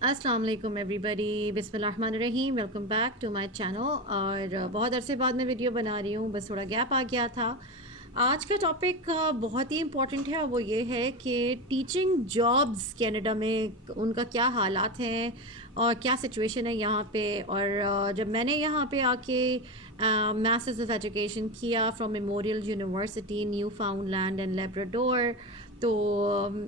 अस्सलाम वालेकुम एवरीबॉडी, बिस्मिल्लाहिर्रहमानिर्रहीम। Welcome back to my channel. और बहुत अरसे बाद मैं वीडियो बना रही हूँ, बस थोड़ा गैप आ गया था। आज का टॉपिक बहुत ही इम्पॉर्टेंट है और वो ये है कि टीचिंग जॉब्स कनाडा में उनका क्या हालात हैं और क्या सिचुएशन है यहाँ पे। और जब मैंने यहाँ पे आके मास्टर्स ऑफ एजुकेशन किया from memorial university new फाउंडलैंड and Labrador, तो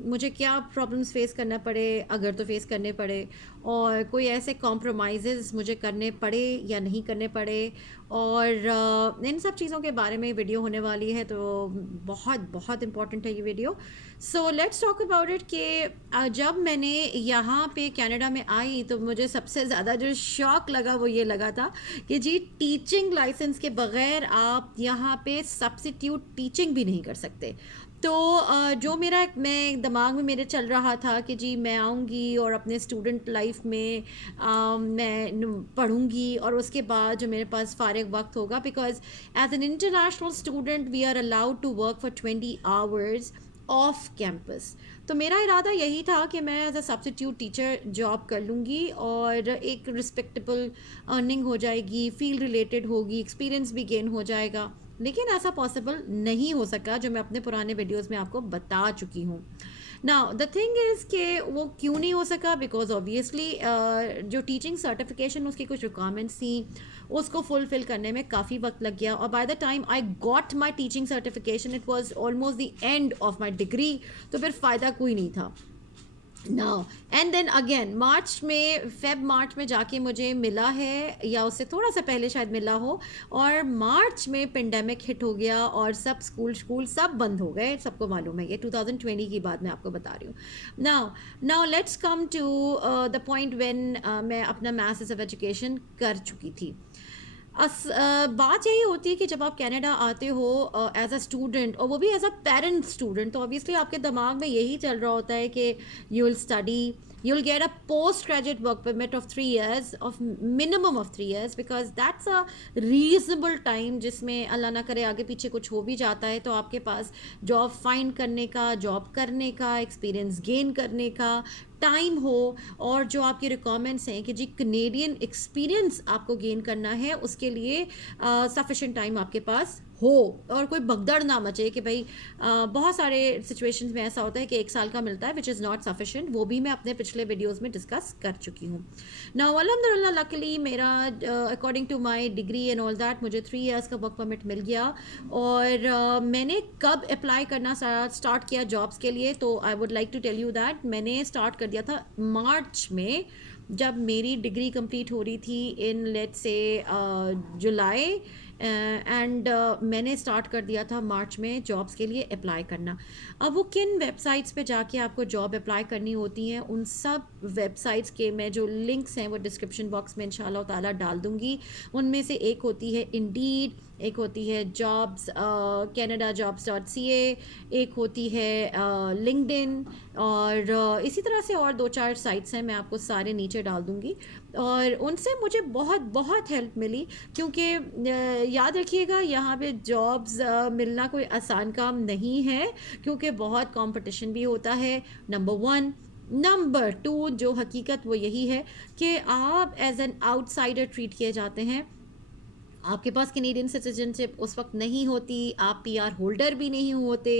मुझे क्या प्रॉब्लम्स फेस करना पड़े, अगर तो फेस करने पड़े, और कोई ऐसे कॉम्प्रोमाइज़ मुझे करने पड़े या नहीं करने पड़े, और इन सब चीज़ों के बारे में वीडियो होने वाली है। तो बहुत बहुत इम्पॉर्टेंट है ये video. So let's talk about it कि जब मैंने यहाँ पे कनाडा में आई तो मुझे सबसे ज़्यादा जो शॉक लगा वो ये लगा था कि जी टीचिंग लाइसेंस के बगैर आप यहाँ पे सब्स्टिट्यूट टीचिंग भी नहीं कर सकते। तो जो मेरा मैं दिमाग में मेरे चल रहा था कि जी मैं आऊँगी और अपने स्टूडेंट लाइफ में मैं पढ़ूँगी और उसके बाद जो मेरे पास फ़ारिग वक्त होगा, because as an international student we are allowed to work for 20 hours off campus. तो मेरा इरादा यही था कि मैं as a substitute teacher job कर लूँगी और एक रिस्पेक्टेबल अर्निंग हो जाएगी, फील्ड रिलेटेड होगी, एक्सपीरियंस भी गेन हो जाएगा। लेकिन ऐसा पॉसिबल नहीं हो सका, जो मैं अपने पुराने वीडियोस में आपको बता चुकी हूँ। नाउ द थिंग इज़ कि वो क्यों नहीं हो सका, बिकॉज ऑब्वियसली जो टीचिंग सर्टिफिकेशन उसकी कुछ रिक्वायरमेंट्स थी, उसको फुलफिल करने में काफ़ी वक्त लग गया। और by the time I got my teaching certification it was almost the end of my degree, तो फिर फ़ायदा कोई नहीं था। नाउ एंड देन अगेन मार्च में जाके मुझे मिला है, या उससे थोड़ा सा पहले शायद मिला हो, और मार्च में पेंडेमिक हिट हो गया और सब स्कूल स्कूल सब बंद हो गए। सबको मालूम है, ये 2020 की बात मैं आपको बता रही हूँ। Now now let's come to the point when मैं अपना मास्टर्स ऑफ एजुकेशन कर चुकी थी। बात यही होती है कि जब आप कनाडा आते हो एज अ स्टूडेंट, और वो भी एज अ पेरेंट स्टूडेंट, तो ऑब्वियसली आपके दिमाग में यही चल रहा होता है कि you will study, you will get a post graduate work permit of 3 years, of minimum of 3 years, because that's a reasonable time जिसमें अल्लाह ना करे आगे पीछे कुछ हो भी जाता है तो आपके पास जॉब फाइंड करने का, जॉब करने का, एक्सपीरियंस गेन करने का टाइम हो। और जो आपकी रिक्वायरमेंट्स हैं कि जी कनेडियन एक्सपीरियंस आपको गेन करना है, उसके लिए सफिशेंट टाइम आपके पास हो, और कोई भगदड़ ना मचे कि भाई बहुत सारे सिचुएशंस में ऐसा होता है कि 1 साल का मिलता है विच इज़ नॉट सफिशेंट। वो भी मैं अपने पिछले वीडियोस में डिस्कस कर चुकी हूँ। नाउ अल्हम्दुलिल्लाह लकीली मेरा according to my degree and all that मुझे 3 years का वर्क परमिट मिल गया। और मैंने कब अप्लाई करना स्टार्ट किया जॉब्स के लिए, तो I would like to tell you that मैंने स्टार्ट कर दिया था मार्च में, जब मेरी डिग्री कंप्लीट हो रही थी in let's say July. And मैंने स्टार्ट कर दिया था मार्च में जॉब्स के लिए अप्लाई करना। अब वो किन वेबसाइट्स पे जाके आपको जॉब अप्लाई करनी होती हैं, उन सब वेबसाइट्स के मैं जो लिंक्स हैं वो डिस्क्रिप्शन बॉक्स में इंशाल्लाह ताला डाल दूँगी। उनमें से एक होती है इंडीड, एक होती है जॉब्स कैनेडा जॉब्स .ca, एक होती है लिंक्डइन, और इसी तरह से और 2-4 साइट्स हैं, मैं आपको सारे नीचे डाल दूँगी। और उनसे मुझे बहुत बहुत हेल्प मिली, क्योंकि याद रखिएगा यहाँ पे जॉब्स मिलना कोई आसान काम नहीं है, क्योंकि बहुत कंपटीशन भी होता है, नंबर 1। नंबर 2 जो हकीकत वो यही है कि आप एज एन आउटसाइडर ट्रीट किए जाते हैं। आपके पास कैनेडियन सिटीजनशिप उस वक्त नहीं होती, आप पीआर होल्डर भी नहीं होते,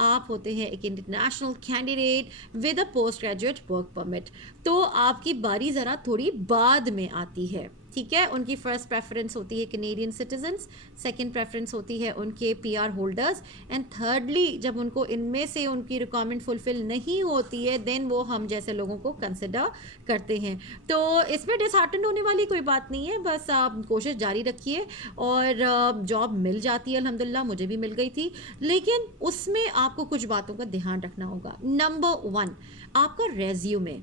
आप होते हैं एक international candidate with a post graduate work permit. तो आपकी बारी ज़रा थोड़ी बाद में आती है, ठीक है। उनकी फर्स्ट प्रेफरेंस होती है कैनेडियन सिटीजन्स, सेकंड प्रेफरेंस होती है उनके पीआर होल्डर्स, एंड थर्डली जब उनको इनमें से उनकी रिक्वायरमेंट फुलफिल नहीं होती है देन वो हम जैसे लोगों को कंसिडर करते हैं। तो इसमें डिसहार्टन होने वाली कोई बात नहीं है, बस आप कोशिश जारी रखिए और जॉब मिल जाती है अल्हम्दुलिल्लाह, मुझे भी मिल गई थी। लेकिन उसमें आपको कुछ बातों का ध्यान रखना होगा। नंबर 1, आपका रेज्यूमे।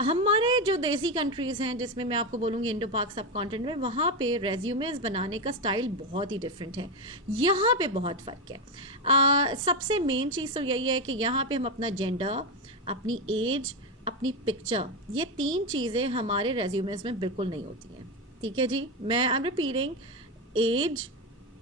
हमारे जो देसी कंट्रीज़ हैं, जिसमें मैं आपको बोलूँगी इंडो पाक सब कॉन्टिनेंट में, वहाँ पे रेज्यूमेस बनाने का स्टाइल बहुत ही डिफरेंट है। यहाँ पे बहुत फ़र्क है। सबसे मेन चीज़ तो यही है कि यहाँ पे हम अपना जेंडर, अपनी एज, अपनी पिक्चर, ये 3 चीज़ें हमारे रेज्यूमेस में बिल्कुल नहीं होती हैं, ठीक है जी। मैं I am repeating, age,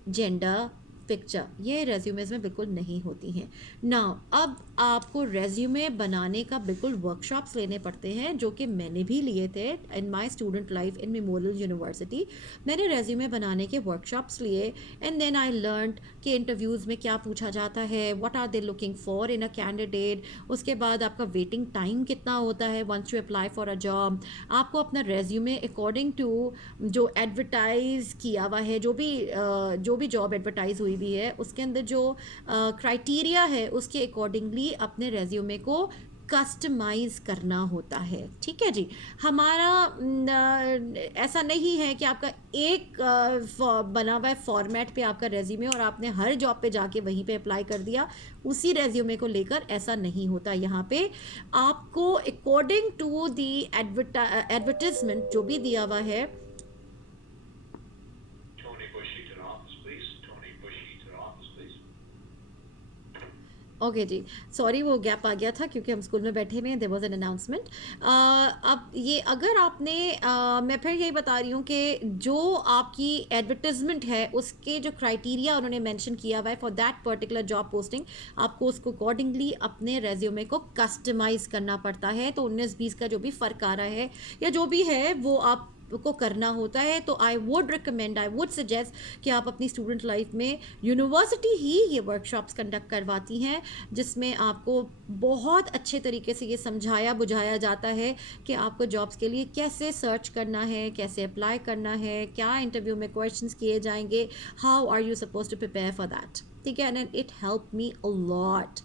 gender, picture, ये रेज्यूमेज में बिल्कुल नहीं होती हैं। नाउ अब आपको रेज्यूमे बनाने का बिल्कुल वर्कशॉप्स लेने पड़ते हैं, जो कि मैंने भी लिए थे in my student life in Memorial University. मैंने रेज्यूमे बनाने के वर्कशॉप्स लिए एंड देन आई लर्नड कि इंटरव्यूज़ में क्या पूछा जाता है, what are they looking for in a candidate. उसके बाद आपका वेटिंग टाइम कितना होता है once you apply for a job. आपको अपना रेज्यूमे अकॉर्डिंग टू जो एडवर्टाइज किया हुआ है, जो भी जॉब एडवर्टाइज हुई भी है, उसके अंदर जो क्राइटेरिया है उसके अकॉर्डिंगली अपने रेज्यूमे को कस्टमाइज करना होता है। ठीक है जी। हमारा ऐसा नहीं है कि आपका एक बना हुआ है फॉर्मेट पे आपका रेज्यूमे और आपने हर जॉब पे जाके वहीं पे अप्लाई कर दिया उसी रेज्यूमे को लेकर। ऐसा नहीं होता यहाँ पे। आपको अकॉर्डिंग टू दी एडवर्टाइजमेंट जो भी दिया हुआ है, Tony Bushy to the office, please. Tony Bushy to the office, please. Okay जी, सॉरी वो गैप आ गया था क्योंकि हम स्कूल में बैठे हुए हैं, देयर वाज एन अनाउंसमेंट। अब ये अगर आपने मैं फिर यही बता रही हूँ कि जो आपकी एडवर्टिजमेंट है उसके जो क्राइटेरिया उन्होंने मेंशन किया हुआ है for that particular job posting, आपको उसको अकॉर्डिंगली अपने रेज्यूमे को कस्टमाइज़ करना पड़ता है। तो 19-20 का जो भी फ़र्क आ रहा है या जो भी है वो आप को करना होता है। तो I would recommend, I would suggest कि आप अपनी स्टूडेंट लाइफ में, यूनिवर्सिटी ही ये वर्कशॉप्स कंडक्ट करवाती हैं जिसमें आपको बहुत अच्छे तरीके से ये समझाया बुझाया जाता है कि आपको जॉब्स के लिए कैसे सर्च करना है, कैसे अप्लाई करना है, क्या इंटरव्यू में क्वेश्चंस किए जाएंगे, how are you suppose to prepare for that. ठीक है, and it help me a lot.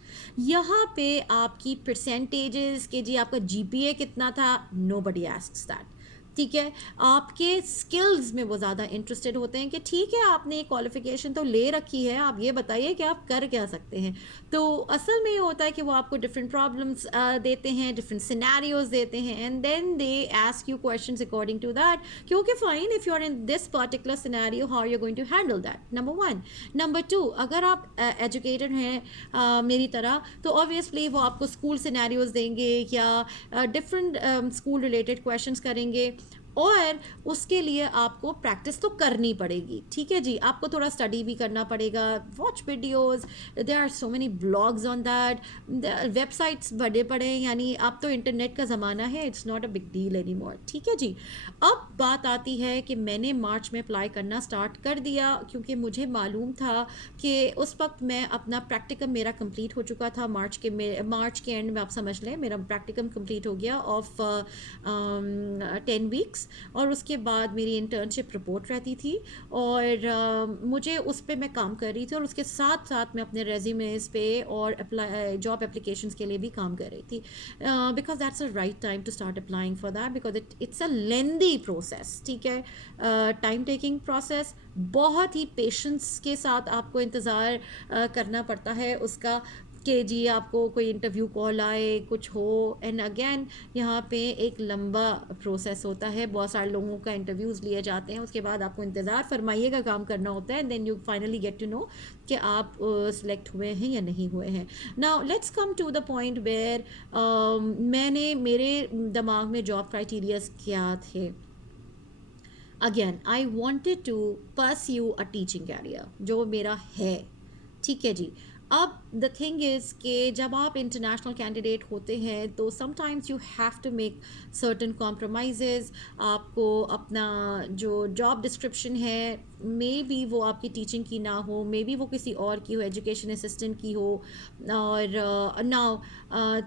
यहाँ पे आपकी परसेंटेजेस के जी आपका जीपीए कितना था, नोबडी आस्क्स दैट। ठीक है, आपके स्किल्स में वो ज़्यादा इंटरेस्टेड होते हैं कि ठीक है आपने क्वालिफिकेशन तो ले रखी है, आप ये बताइए कि आप कर क्या सकते हैं। तो असल में ये होता है कि वो आपको डिफरेंट प्रॉब्लम्स देते हैं, डिफरेंट सिनेरियोज देते हैं and then they ask you questions according to that कि okay fine, if you are in this particular scenario how you going to handle that, number one. Number two, अगर आप educated हैं मेरी तरह, तो obviously वो आपको स्कूल सिनेरियोज देंगे या डिफरेंट स्कूल रिलेटेड क्वेश्चंस करेंगे और उसके लिए आपको प्रैक्टिस तो करनी पड़ेगी। ठीक है जी, आपको थोड़ा स्टडी भी करना पड़ेगा, watch videos, there are so many blogs on that, websites बड़े पड़े, यानी अब तो इंटरनेट का ज़माना है, it's not a big deal any more. ठीक है जी। अब बात आती है कि मैंने मार्च में अप्लाई करना स्टार्ट कर दिया क्योंकि मुझे मालूम था कि उस वक्त मैं अपना प्रैक्टिकम मेरा कंप्लीट हो चुका था। मार्च के एंड में आप समझ लें मेरा प्रैक्टिकम कंप्लीट हो गया ऑफ 10 वीक्स, और उसके बाद मेरी इंटर्नशिप रिपोर्ट रहती थी और मुझे उस पर मैं काम कर रही थी और उसके साथ साथ मैं अपने रेज्यूमेज पे और जॉब एप्लीकेशंस के लिए भी काम कर रही थी, because that's a right time to start applying for that because it's a lengthy process. ठीक है, टाइम टेकिंग प्रोसेस, बहुत ही पेशेंस के साथ आपको इंतज़ार करना पड़ता है उसका कि जी आपको कोई इंटरव्यू कॉल आए, कुछ हो, एंड अगेन यहाँ पे एक लंबा प्रोसेस होता है, बहुत सारे लोगों का इंटरव्यूज़ लिए जाते हैं, उसके बाद आपको इंतज़ार फरमाइए का काम करना होता है and then you finally get to know कि आप सिलेक्ट हुए हैं या नहीं हुए हैं। Now let's come to the point where मैंने मेरे दिमाग में जॉब क्राइटेरियाज क्या थे। Again I wanted to pursue a teaching career जो मेरा है। ठीक है जी। अब द थिंग इज़ कि जब आप इंटरनेशनल कैंडिडेट होते हैं तो sometimes you have to make certain compromise. आपको अपना जो जॉब डिस्क्रिप्शन है मे बी वो आपकी टीचिंग की ना हो, मे बी वो किसी और की हो, एजुकेशन असिस्टेंट की हो, और नाउ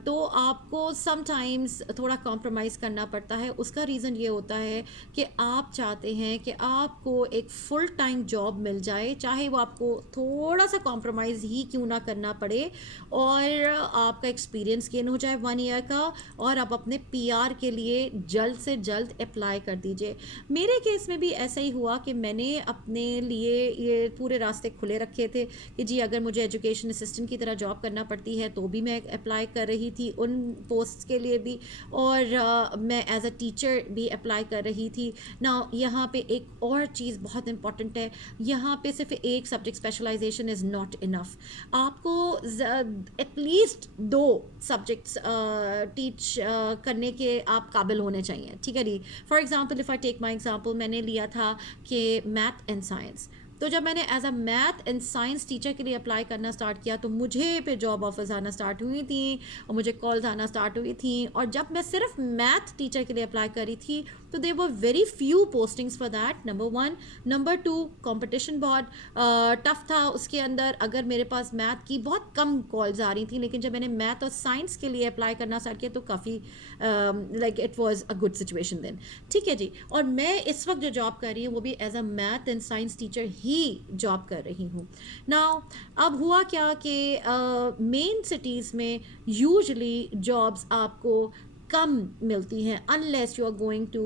तो आपको समटाइम्स थोड़ा कॉम्प्रोमाइज़ करना पड़ता है। उसका रीज़न ये होता है कि आप चाहते हैं कि आपको एक फुल टाइम जॉब मिल जाए, चाहे वो आपको थोड़ा सा कॉम्प्रोमाइज़ ही क्यों ना करना पड़े, और आपका एक्सपीरियंस गेन हो जाए 1 ईयर का और आप अपने पीआर के लिए जल्द से जल्द अप्लाई कर दीजिए। मेरे केस में भी ऐसा ही हुआ कि मैंने अपने लिए ये पूरे रास्ते खुले रखे थे कि जी अगर मुझे एजुकेशन असिस्टेंट की तरह जॉब करना पड़ती है तो भी मैं अप्लाई कर रही थी उन पोस्ट के लिए भी, और मैं एज अ टीचर भी अप्लाई कर रही थी ना। यहाँ पे एक और चीज़ बहुत इंपॉर्टेंट है, यहाँ पे सिर्फ एक subject specialisation is not enough. आपको एटलीस्ट 2 सब्जेक्ट्स टीच करने के आप काबिल होने चाहिए। ठीक है जी। For example if I take my example, मैंने लिया था कि मैथ एंड साइंस, तो जब मैंने as a math and science teacher के लिए अप्लाई करना स्टार्ट किया तो मुझे पे जॉब ऑफर्स आना स्टार्ट हुई थी और मुझे कॉल्स आना स्टार्ट हुई थी। और जब मैं सिर्फ मैथ टीचर के लिए अप्लाई करी थी तो दे were very few postings for that, number one. Number to, competition बहुत टफ था उसके अंदर। अगर मेरे पास मैथ की बहुत कम कॉल्स आ रही थी, लेकिन जब मैंने मैथ और साइंस के लिए अप्लाई करना स्टार्ट किया तो काफ़ी like it was a good situation then. ठीक है जी। और मैं इस वक्त जो जॉब कर रही हूँ वो भी as a math and science teacher ही जॉब कर रही हूँ। नाउ अब हुआ क्या कि मेन सिटीज़ में यूजली जॉब्स आपको कम मिलती हैं unless you are going to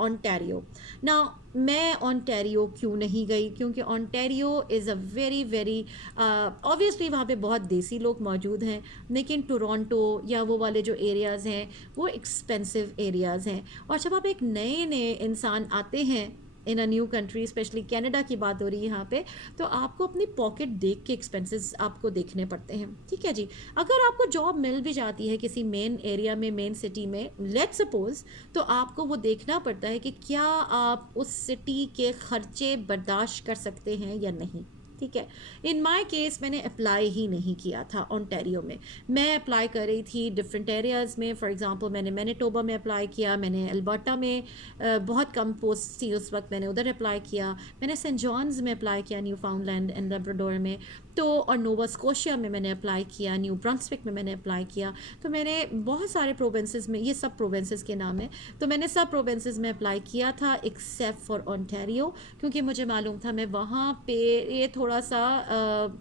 Ontario. Now मैं ऑन्टेरियो क्यों नहीं गई? क्योंकि Ontario is a very very obviously वहाँ पे बहुत देसी लोग मौजूद हैं, लेकिन टोरंटो या वो वाले जो एरियाज़ हैं वो एक्सपेंसिव एरियाज़ हैं। और जब आप एक नए नए इंसान आते हैं in a new country, specially Canada की बात हो रही है यहाँ पे, तो आपको अपनी पॉकेट देख के एक्सपेंसेस आपको देखने पड़ते हैं। ठीक है जी। अगर आपको जॉब मिल भी जाती है किसी मेन एरिया में, मेन सिटी में, लेट्स सपोज, तो आपको वो देखना पड़ता है कि क्या आप उस सिटी के खर्चे बर्दाश्त कर सकते हैं या नहीं। ठीक है। इन माई केस मैंने अप्लाई ही नहीं किया था ओंटारियो में। मैं अप्लाई कर रही थी डिफरेंट एरियाज़ में। फॉर एग्जांपल मैंने मैनिटोबा में अप्लाई किया, मैंने अल्बर्टा में बहुत कम पोस्ट थी उस वक्त, मैंने उधर अप्लाई किया। मैंने सेंट जॉन्स में अप्लाई किया, न्यू फाउंडलैंड एंड लेब्राडोर में। तो और नोवा स्कोशिया में मैंने अप्लाई किया, न्यू ब्रंसविक में मैंने अप्लाई किया। तो मैंने बहुत सारे प्रोविंसेस में, ये सब प्रोविंसेस के नाम है, तो मैंने सब प्रोविंसेस में अप्लाई किया था एक्सेप्ट फॉर ओंटारियो, क्योंकि मुझे मालूम था मैं वहाँ पे ये थोड़ा सा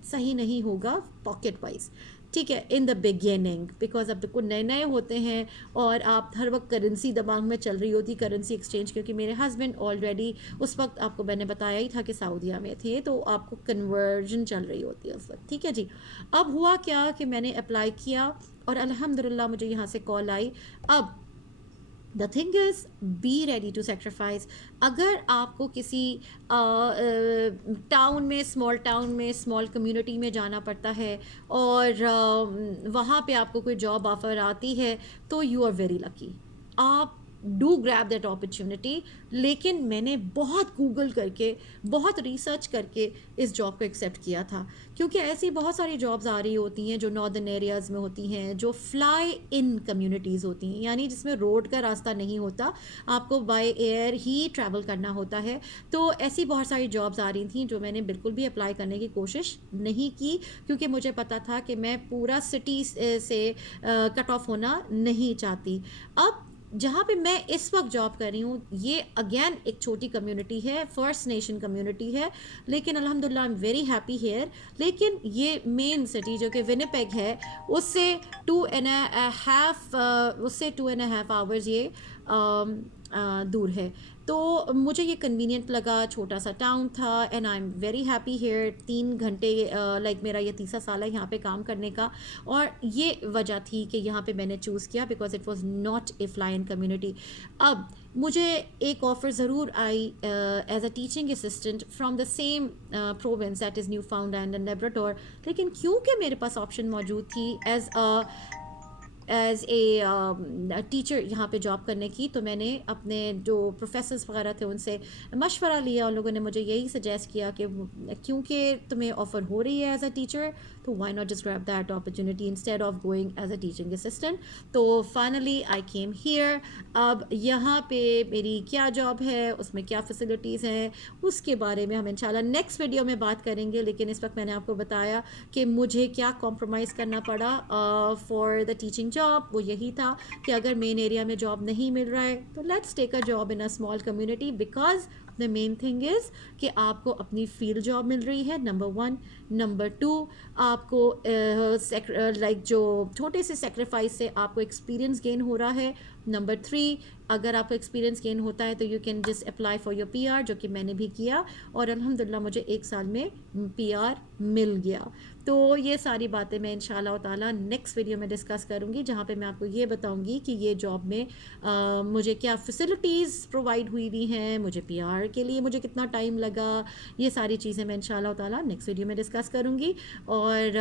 सही नहीं होगा पॉकेट वाइज। ठीक है, इन द बिगिनिंग, बिकॉज अब देखो नए नए होते हैं और आप हर वक्त करेंसी दिमाग में चल रही होती, करेंसी एक्सचेंज, क्योंकि मेरे हस्बैंड ऑलरेडी उस वक्त, आपको मैंने बताया ही था कि सऊदीया में थे, तो आपको कन्वर्जन चल रही होती है उस वक्त। ठीक है जी। अब हुआ क्या कि मैंने अप्लाई किया और अल्हम्दुलिल्लाह मुझे यहाँ से कॉल आई। अब the thing is, be ready to sacrifice. अगर आपको किसी टाउन में, स्मॉल टाउन में, स्मॉल कम्युनिटी में जाना पड़ता है और वहाँ पे आपको कोई जॉब ऑफर आती है तो यू आर वेरी लकी। आप डू ग्रैब दैट अपॉर्चुनिटी। लेकिन मैंने बहुत गूगल करके, बहुत रिसर्च करके इस जॉब को एक्सेप्ट किया था, क्योंकि ऐसी बहुत सारी जॉब्स आ रही होती हैं जो नॉर्दर्न एरियाज़ में होती हैं, जो फ्लाई इन कम्युनिटीज़ होती हैं, यानी जिसमें रोड का रास्ता नहीं होता, आपको बाय एयर ही ट्रैवल करना होता है। तो ऐसी बहुत सारी जॉब्स आ रही थी जो मैंने बिल्कुल भी अप्लाई करने की कोशिश नहीं की, क्योंकि मुझे पता था कि मैं पूरा सिटी से कट ऑफ होना नहीं चाहती। अब जहाँ पे मैं इस वक्त जॉब कर रही हूँ ये अगेन एक छोटी कम्युनिटी है, फर्स्ट नेशन कम्युनिटी है, लेकिन अल्हम्दुलिल्लाह I am very happy here. लेकिन ये मेन सिटी जो कि विनिपेग है, उससे 2.5 आवर्स ये दूर है। तो मुझे ये कन्वीनियंट लगा, छोटा सा टाउन था, and I am very happy here. 3 घंटे लाइक मेरा ये तीसरा साल है यहाँ पे काम करने का, और ये वजह थी कि यहाँ पे मैंने चूज़ किया because it was not a fly in community. अब मुझे एक ऑफ़र ज़रूर आई as a teaching assistant from the same province, that is Newfoundland and Labrador, लेकिन क्योंकि मेरे पास ऑप्शन मौजूद थी एज ए टीचर यहाँ पे जॉब करने की, तो मैंने अपने जो प्रोफेसर्स वगैरह थे उनसे मशवरा लिया। उन लोगों ने मुझे यही सजेस्ट किया कि क्योंकि तुम्हें ऑफ़र हो रही है एज अ टीचर, तो why not just grab that opportunity instead of going as a teaching assistant. तो फाइनली आई केम हियर। अब यहाँ पे मेरी क्या जॉब है, उसमें क्या फैसिलिटीज़ हैं, उसके बारे में हम इंशाल्लाह नेक्स्ट वीडियो में बात करेंगे। लेकिन इस वक्त मैंने आपको बताया कि मुझे क्या कॉम्प्रोमाइज़ करना पड़ा फॉर द टीचिंग जॉब। वो यही था कि अगर मेन एरिया में जॉब नहीं मिल रहा है तो let's take a job in a small community, because the main thing is कि आपको अपनी फील्ड जॉब मिल रही है, नंबर 1। नंबर 2, आपको लाइक जो छोटे से सेक्रीफाइस से आपको एक्सपीरियंस गेन हो रहा है। नंबर 3, अगर आपको एक्सपीरियंस गेन होता है तो you can just apply for your PR, जो कि मैंने भी किया और अल्हम्दुलिल्लाह मुझे 1 साल में PR मिल गया। तो ये सारी बातें मैं इंशाल्लाह ताला नेक्स्ट वीडियो में डिस्कस करूँगी, जहाँ पे मैं आपको ये बताऊँगी कि ये जॉब में मुझे क्या फ़ैसिलिटीज़ प्रोवाइड हुई हुई हैं, मुझे पीआर के लिए मुझे कितना टाइम लगा, ये सारी चीज़ें मैं इंशाल्लाह ताला नेक्स्ट वीडियो में डिस्कस करूँगी। और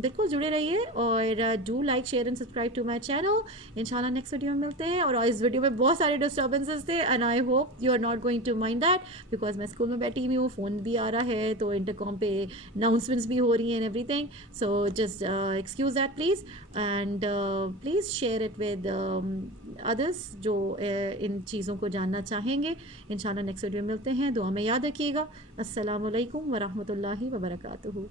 बिल्कुल जुड़े रहिए और do like share and subscribe to my channel. इंशाल्लाह नेक्स्ट वीडियो में मिलते हैं। और इस वीडियो में बहुत सारे डिस्टर्बेंसेस थे and I hope you are not going to mind that, because मैं स्कूल में बैठी हुई हूँ, फ़ोन भी आ रहा है, तो इंटरकॉम पे अनाउंसमेंट्स भी हो रही हैं and everything, so just excuse that please and please share it with others जो इन चीज़ों को जानना चाहेंगे। इंशाल्लाह नेक्स्ट वीडियो में मिलते हैं। दुआ में याद रखिएगा। अस्सलामु अलैकुम वरहमतुल्लाहि वबरकातुहू।